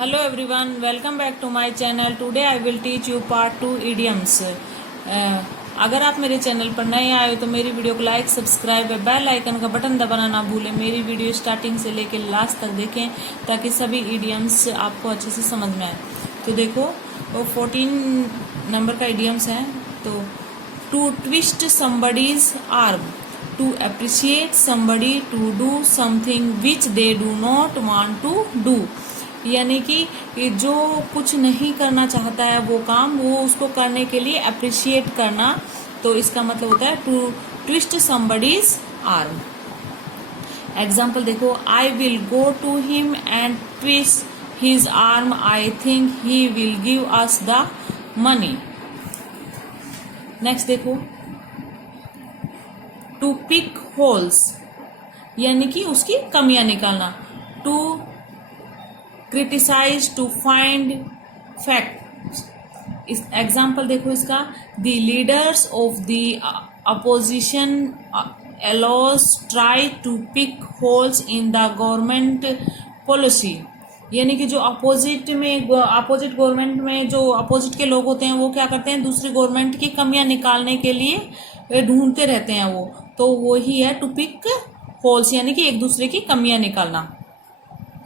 Hello everyone, welcome back to my channel. Today I will teach you part 2 idioms. अगर आप मेरे channel पर नए आए हो तो मेरी वीडियो को लाइक सब्सक्राइब बेल आइकन का बटन दबाना ना भूलें। मेरी वीडियो स्टार्टिंग से लेकर लास्ट तक देखें ताकि सभी इडियम्स आपको अच्छे से समझ में आए। तो देखो वो 14 नंबर का इडियम्स है। तो to twist somebody's arm, to appreciate somebody, to do something which they do not want to do, यानी कि जो कुछ नहीं करना चाहता है वो काम वो उसको करने के लिए अप्रिशिएट करना। तो इसका मतलब होता है to twist somebody's arm. Example देखो, I will go to him and twist his arm, I think he will give us the money. Next देखो, टू पिक होल्स, यानी कि उसकी कमियां निकालना। To criticise, to find fact. इस example देखो इसका, the leaders of the opposition always try to pick holes in the government policy, यानी कि जो अपोजिट गवर्नमेंट में जो अपोजिट के लोग होते हैं वो क्या करते हैं, दूसरी गवर्नमेंट की कमियां निकालने के लिए ढूंढते रहते हैं वो। तो वो ही है टू पिक होल्स, यानी कि एक दूसरे की कमियां निकालना।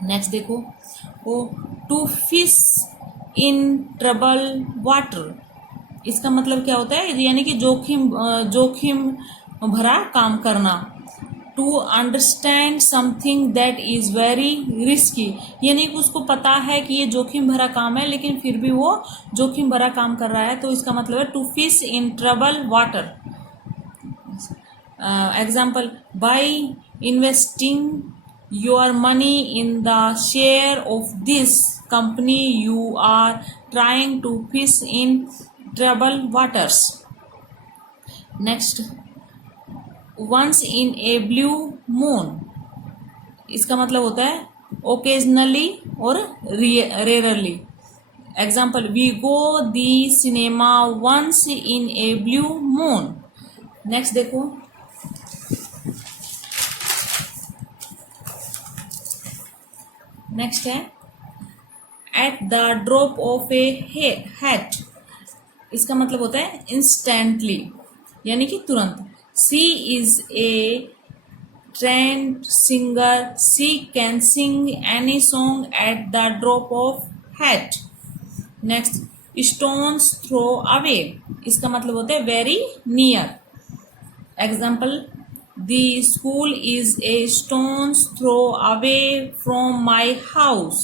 नेक्स्ट देखो, वो to fish in trouble water, इसका मतलब क्या होता है, यानी कि जोखिम भरा काम करना। To understand something that is very risky, यानी कि उसको पता है कि ये जोखिम भरा काम है लेकिन फिर भी वो जोखिम भरा काम कर रहा है। तो इसका मतलब है to fish in trouble water. Example, by investing your money in the share of this company you are trying to fish in troubled waters. Next, once in a blue moon, इसका मतलब होता है occasionally और rarely. Example, we go the cinema once in a blue moon. Next देखो, next है at the drop of a hat, इसका मतलब होता है इंस्टेंटली, यानी कि तुरंत। She is a trained singer, she can sing any song at the drop of hat. Next, stones throw away, इसका मतलब होता है very near. Example, the school is a stone's throw away from my house.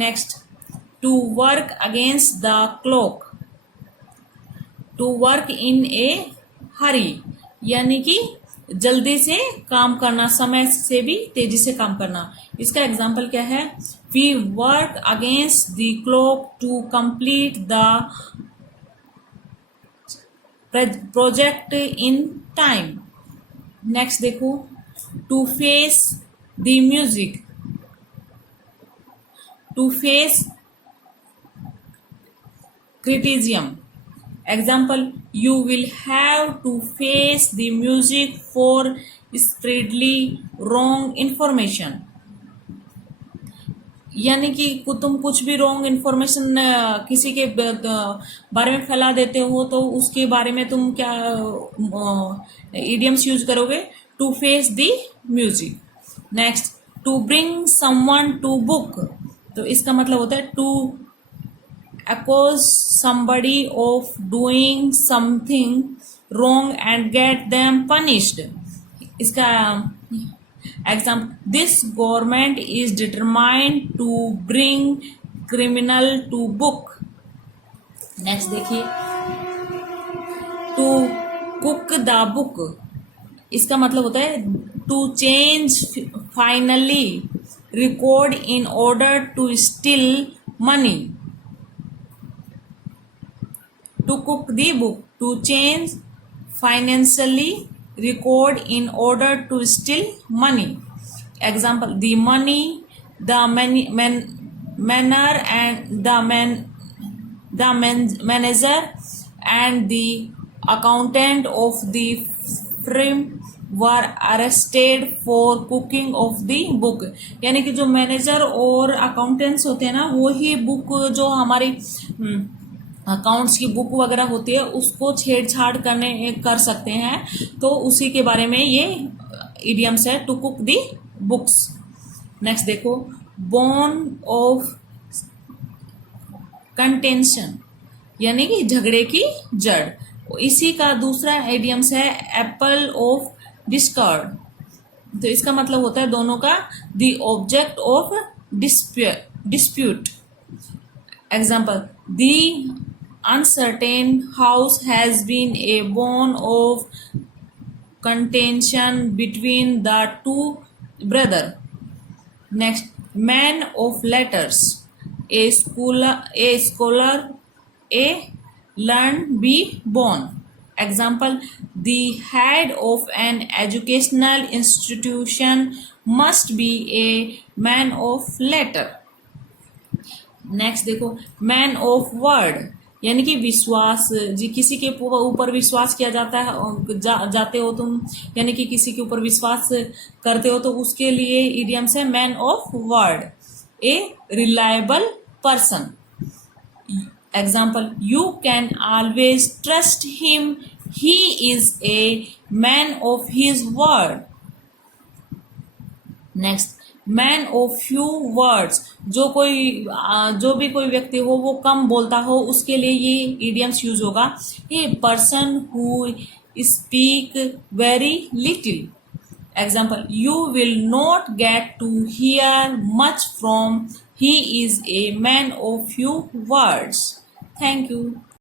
Next, to work against the clock, to work in a hurry, यानी कि जल्दी से काम करना, समय से भी तेजी से काम करना। इसका एग्जाम्पल क्या है, we work against the clock to complete the project in time. Next देखो, to face the music, to face criticism. Example, you will have to face the music for spreading wrong information, यानी कि तुम कुछ भी wrong information किसी के बारे में फैला देते हो तो उसके बारे में तुम क्या इडियम्स यूज करोगे, to face the music. Next, to bring someone to book, तो इसका मतलब होता है to accuse somebody of doing something wrong and get them punished. इसका example, this government is determined to bring criminal to book. Next देखिए, to cook the book, इसका मतलब होता है to change finally, record in order to steal money. To cook the book, to change financially, record in order to steal money. Example, the money, the manner and the manager and the accountant of the were arrested for cooking of the book. यानी कि जो manager और accountants होते हैं ना, वो ही book जो हमारी अकाउंट्स की बुक वगैरह होती है उसको छेड़छाड़ कर सकते हैं, तो उसी के बारे में ये इडियम्स है, to cook the books. Next देखो, बोन ऑफ कंटेंशन यानी कि झगड़े की जड़। इसी का दूसरा इडियम्स है एप्पल ऑफ डिस्कॉर्ड। तो इसका मतलब होता है दोनों का the object of dispute. Example, the uncertain house has been a bone of contention between the two brothers. Next, man of letters, a scholar, a learned be born. Example, the head of an educational institution must be a man of letter. Next देखो, man of word यानी कि विश्वास, जी किसी के ऊपर विश्वास किया जाता है, जाते हो तुम, यानी कि किसी के ऊपर विश्वास करते हो तो उसके लिए इडियम्स है man of word, a reliable person. Example, you can always trust him, he is a man of his word. Next, man of few words, जो भी कोई व्यक्ति हो वो कम बोलता हो, उसके लिए ये इडियम्स यूज होगा, a person who speak very little. Example, you will not get to hear much from, he is a man of few words. Thank you.